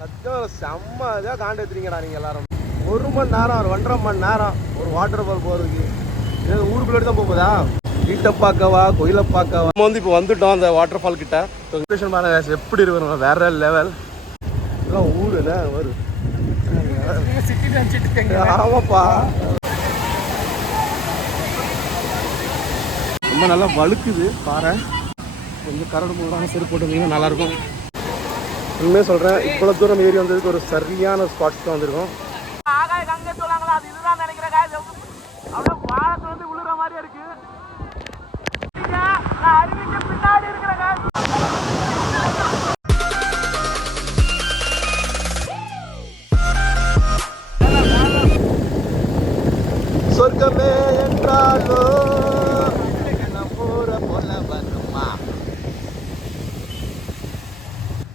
சத்தியம் செம்ம இதாக காண்டு எடுத்துறீங்கடா நீங்கள் எல்லாரும். 1 மணி நேரம் ஒரு 1.5 மணி நேரம் ஒரு வாட்டர் ஃபால் போகிறதுக்கு. இது ஊருக்குள்ளே தான் போகுதா? வீட்டை பார்க்கவா கோயிலை பார்க்கவா? நம்ம வந்து இப்போ வந்துட்டோம் அந்த வாட்டர் ஃபால் கிட்ட. லொக்கேஷன் பாருங்க எப்படி இருக்கணும், வேற லெவல். இதெல்லாம் ஊர் என்ன வரும். ஆமாப்பா, ரொம்ப நல்லா வழுக்குது பாறை. கொஞ்சம் கரடு முரடான செருப்பு போட்டுருந்தீங்கன்னா நல்லாயிருக்கும். உண்மையாக சொல்கிறேன், இவ்வளோ தூரம் ஏறி வந்ததுக்கு ஒரு சரியான ஸ்பாட்ஸ் தான் வந்திருக்கும். சொர்க்கமே என்றாலோ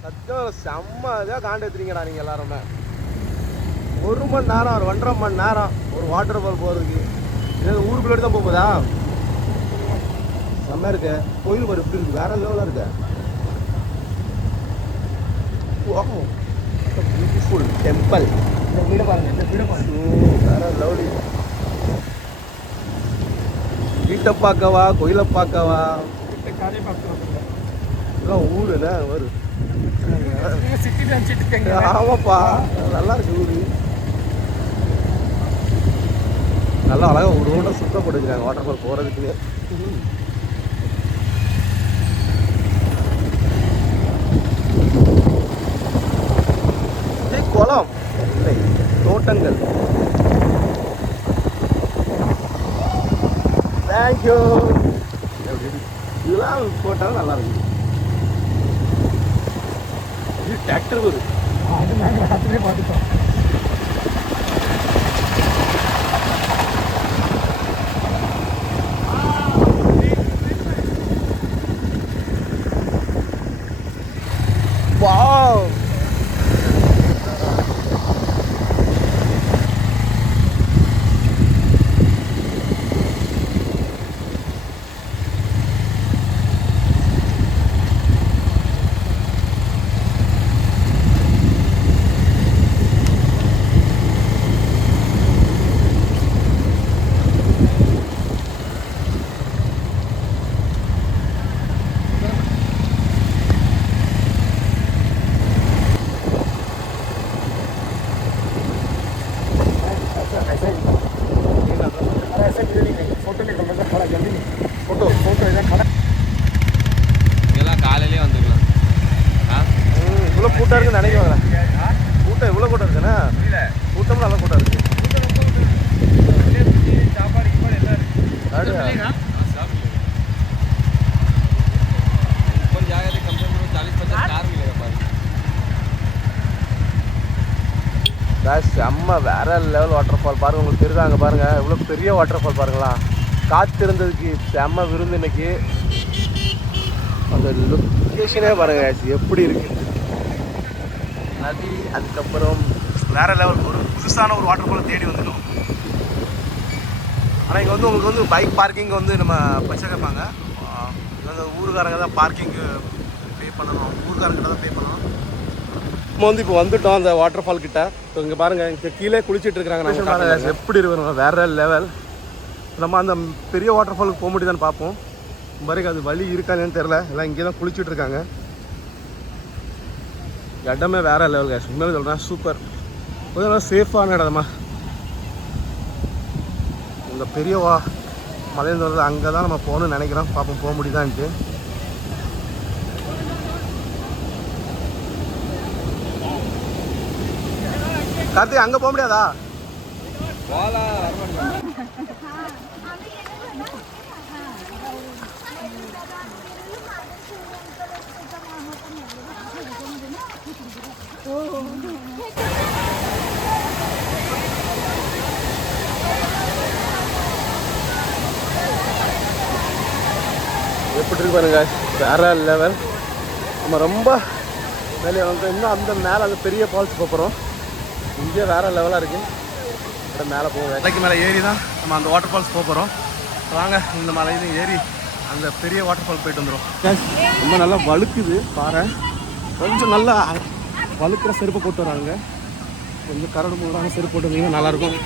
சத்தியம் செம்ம இதாக காண்டு எடுத்துறீங்கடா நீங்கள் எல்லாருமே. 1 மணி நேரம் ஒரு 1.5 மணி நேரம் ஒரு வாட்டர் ஃபால் போகிறதுக்கு. இது ஊருக்குள்ளே தான் போகுதா? செம்ம இருக்கு. கோயில் ஒரு எப்படி இருக்கு, வேற லெவலாக இருக்கு. Beautiful temple. வேற லெவலி. வீட்டை பார்க்கவா கோயிலை பார்க்கவா? இதெல்லாம் ஊர் என்ன வரும். ஆமாப்பா, நல்லா இருக்கு ஊரு. நல்லா அழகா ஒரு ரோட சுத்தம் போட்டுக்கிறாங்க வாட்டர் ஃபால் போறதுக்கு. குளம் இல்லை, தோட்டங்கள். தேங்க்யூ. இதெல்லாம் போட்டாலும் நல்லா இருக்கு. இது டிராக்டர் வரும். அது நாங்கள் ராத்திரியே பார்த்துட்டோம். வாவ், கூட்டம் இருக்குன்னு நினைக்கிறேன். கூட்டம் இவ்வளோ கூட்டம் இருக்குண்ணா? கூட்டம் நல்ல கூட்டம் இருக்கு. செம்ம வேற லெவல் வாட்டர் ஃபால் பாருங்க. உங்களுக்கு தெரியுதா? அங்கே பாருங்க இவ்வளோ பெரிய வாட்டர் ஃபால் பாருங்களா. காற்று இருந்ததுக்கு செம்ம விருந்து இன்னைக்கு. அந்த லொக்கேஷனே பாருங்க எப்படி இருக்கு. நதி, அதுக்கப்புறம் வேற லெவல் ஒரு புதுசான ஒரு வாட்டர் ஃபாலை தேடி வந்துடும். ஆனால் இங்கே வந்து உங்களுக்கு வந்து பைக் பார்க்கிங் வந்து நம்ம பைசா கேட்பாங்க. அந்த ஊருக்காரங்க தான் பார்க்கிங்கு பே பண்ணணும், ஊருக்காரங்கிட்ட தான் பே பண்ணணும். நம்ம வந்து இப்போ வந்துட்டோம் அந்த வாட்டர் ஃபால் கிட்ட. ஸோ இங்கே பாருங்கள், இங்கே கீழே குளிச்சுட்டு இருக்கிறாங்க. நம்ம எப்படி இருக்கணும், வேற லெவல். நம்ம அந்த பெரிய வாட்டர் ஃபாலுக்கு போக முடியுதான்னு பார்ப்போம். பாருங்க, அது வழி இருக்காதுன்னு தெரில. எல்லாம் இங்கே தான் குளிச்சுட்டு இருக்காங்க. இடமே வேற லெவல் கேஷ். உண்மையிலே சொல்கிறேன், சூப்பர். கொஞ்சம் சேஃபான இடமா. இந்த பெரிய மலையில வருது, அங்கே தான் நம்ம போகணும்னு நினைக்கிறோம். பார்ப்போம் போக முடியுதான்ட்டு. கார்த்திக், அங்கே போக முடியாதா? எப்படி இருக்கு பாருங்க, வேற லெவல். நம்ம ரொம்ப மேலே வந்து இன்னும் அந்த மேலே அந்த பெரிய ஃபால்ஸ் போகிறோம். இங்கே வேற லெவலாக இருக்குது. மேலே போவோம். வேலைக்கு மேலே ஏறி தான் நம்ம அந்த வாட்டர் ஃபால்ஸ் போகிறோம். வாங்க, இந்த மலையிலும் ஏறி அந்த பெரிய வாட்டர் ஃபால் போயிட்டு வந்துடும். ரொம்ப நல்லா வழுக்குது பாறை. கொஞ்சம் நல்லா வழுக்கிற செருப்பு போட்டு வராங்க. கொஞ்சம் கரடு முரடான செருப்பு போட்டு வந்தீங்கன்னா நல்லாயிருக்கும்.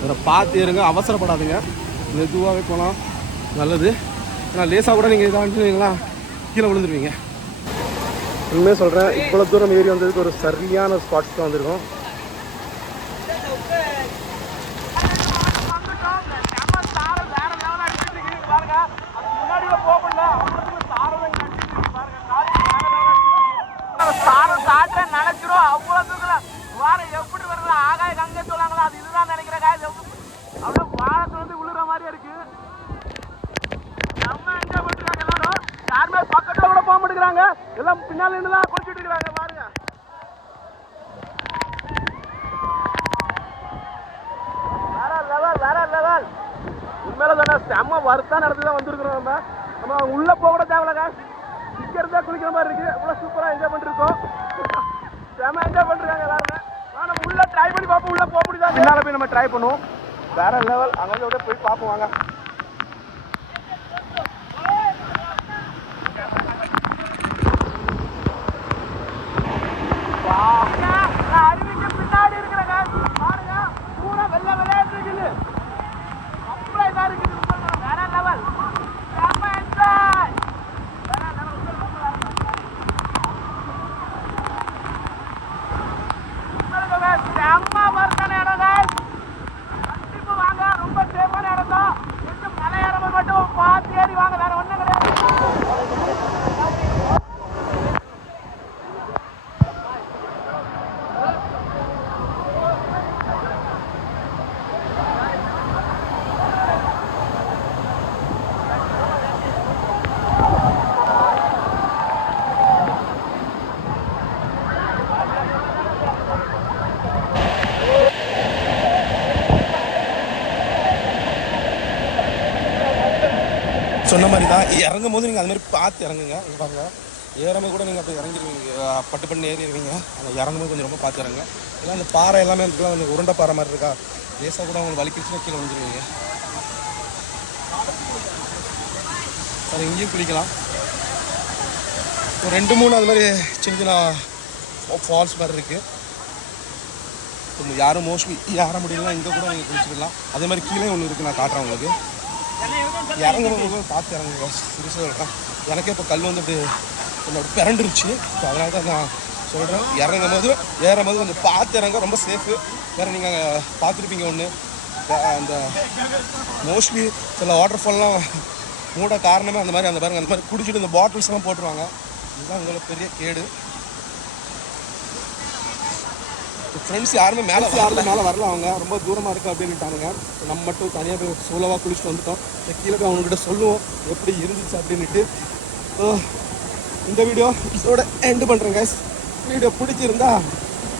வேறு பார்த்து ஏறுங்க, அவசரப்படாதுங்க, மெதுவாகவே போகலாம், நல்லது. ஏன்னா லேசாக கூட நீங்கள் இதாகிட்டீங்களா கீழே விழுந்துருவீங்க. உண்மையாக சொல்கிறேன், இவ்வளோ தூரம் ஏறி வந்ததுக்கு ஒரு சரியான ஸ்பாட்ஸ் தான் வந்திருக்கோம். நினைச்சிரும் அவ்வளவு தூரம் வார எப்படி வருது ஆகாய கங்கை சொல்லாங்களா, அது இதுதான் நினைக்கிற காய் அப்படியே வாரத்துல வந்து விழுற மாதிரி இருக்கு. நம்ம என்ஜாய் பண்ணிருக்காங்க எல்லாரும், யாருமே பக்கத்துல கூட போக மாட்டேங்கிறாங்க, எல்லாம் பின்னால நின்றுதான் குளிச்சுட்டு இருக்காங்க. பாருங்க, வேற லெவல் வேற லெவல். உண்மையில தானே செம்ம வருத்தம் நடந்துதான் வந்திருக்கிறோம். நம்ம நம்ம உள்ள போக கூட தேவையில்ல, இங்க இருந்தா குளிக்கிற மாதிரி இருக்கு. இவ்வளவு சூப்பரா என்ஜாய் பண்ணிருக்கோம், செம்ம என்ஜாய் பண்றாங்க எல்லாருமே. நம்ம உள்ள ட்ரை பண்ணி பார்ப்போம், உள்ள போக முடியுதா, பின்னால போய் நம்ம ட்ரை பண்ணுவோம். வேற லெவல், அங்கே போய் பார்ப்போம் வாங்க. அருவிக்கு பின்னாடி இருக்கிறங்க பாருங்க, பூரா வெள்ளை விளையாட்டு இருக்குது, அப்புறம் இதா இருக்குது. வேற லெவல், செம்ம என்ஜாய். செம்ம மரத்தான இடம் தான், கண்டிப்பா வாங்க. ரொம்ப சேஃபான இடம் தான், கொஞ்சம் மலை ஏறமை மட்டும் பார்த்து ஏறி வாங்க, வேற ஒண்ணும் கிடையாது. சொன்ன மாதிரி தான், இறங்கும் போது நீங்கள் அது மாதிரி பார்த்து இறங்குங்க. இங்கே பாருங்க, ஏறும்போது கூட நீங்கள் அப்போ இறங்கிடுவீங்க, பட்டு பண்ணி ஏறிடுவீங்க. ஆனால் இறங்கும்போது கொஞ்சம் ரொம்ப பார்த்து இறங்க. ஏன்னா அந்த பாறை எல்லாமே இருக்கலாம், கொஞ்சம் உருண்டை பாறை மாதிரி இருக்கா, லேசாக கூட அவங்களுக்கு வலிக்கிச்சுன்னா கீழே வந்துடுவீங்க. அது இங்கேயும் குளிக்கலாம். ஒரு 2-3 அது மாதிரி சின்ன சின்ன ஃபால்ஸ் மாதிரி இருக்குது. யாரும் மோஸ்ட்லி ஏற முடியலன்னா இங்கே கூட நீங்கள் குளிச்சுக்கலாம். அதே மாதிரி கீழே ஒன்று இருக்குது, நான் காட்டுறேன் உங்களுக்கு. இறங்கும்போது பார்த்து இறங்குங்க, சீரியஸாக சொல்கிறேன். எனக்கே இப்போ கல் வந்து அப்படி என்னோட பிறண்டுருச்சு. ஸோ அதனால தான் நான் சொல்கிறேன், இறங்கும் போது ஏறும்போது கொஞ்சம் பார்த்து இறங்க, ரொம்ப சேஃபு. வேறு நீங்கள் பார்த்துருப்பீங்க ஒன்று, அந்த மோஸ்ட்லி சில வாட்டர் ஃபால்லாம் மூட காரணமே அந்த மாதிரி குடிச்சிட்டு இந்த பாட்டில்ஸ்லாம் போட்டுருவாங்க. இதுதான் உங்களுக்கு பெரிய கேடு. ஃப்ரெண்ட்ஸ் யாருமே மேலே வரல, அவங்க ரொம்ப தூரமாக இருக்குது அப்படின்ட்டானுங்க. நம்ம மட்டும் தனியாக போய் சோலோவாக குளிச்சுட்டு வந்துட்டோம். கீழே போய் அவங்ககிட்ட சொல்லுவோம் எப்படி இருந்துச்சு அப்படின்ட்டு. இந்த வீடியோ இதோட எண்டு பண்ணுறேன் கைஸ். வீடியோ பிடிச்சிருந்தா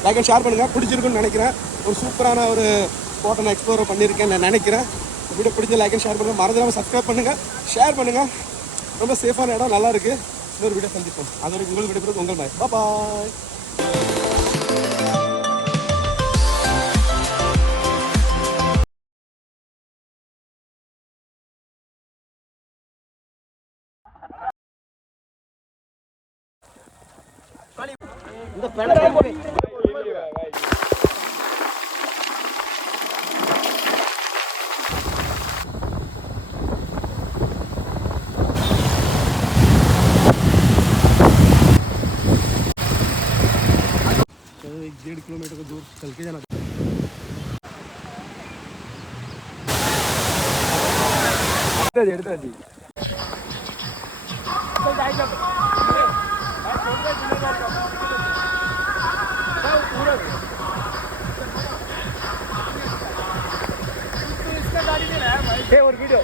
லைக் அண்ட் ஷேர் பண்ணுங்கள். பிடிச்சிருக்குன்னு நினைக்கிறேன், ஒரு சூப்பரான ஒரு ஸ்பாட்டை நான் எக்ஸ்ப்ளோர் பண்ணியிருக்கேன் நான் நினைக்கிறேன். வீடியோ பிடிச்ச லைக் அண்ட் ஷேர் பண்ணுங்கள், மறந்துடாமல் சப்ஸ்கிரைப் பண்ணுங்கள், ஷேர் பண்ணுங்கள். ரொம்ப சேஃபான இடம், நல்லா இருக்குது. இன்னொரு வீடியோ சந்திப்போம். அது வரைக்கும் உங்களுக்கு விடைபெறுவது உங்கள் பாய். பாய். இந்த डेढ़ किलोमीटर का दूर चल के जाना। और वीडियो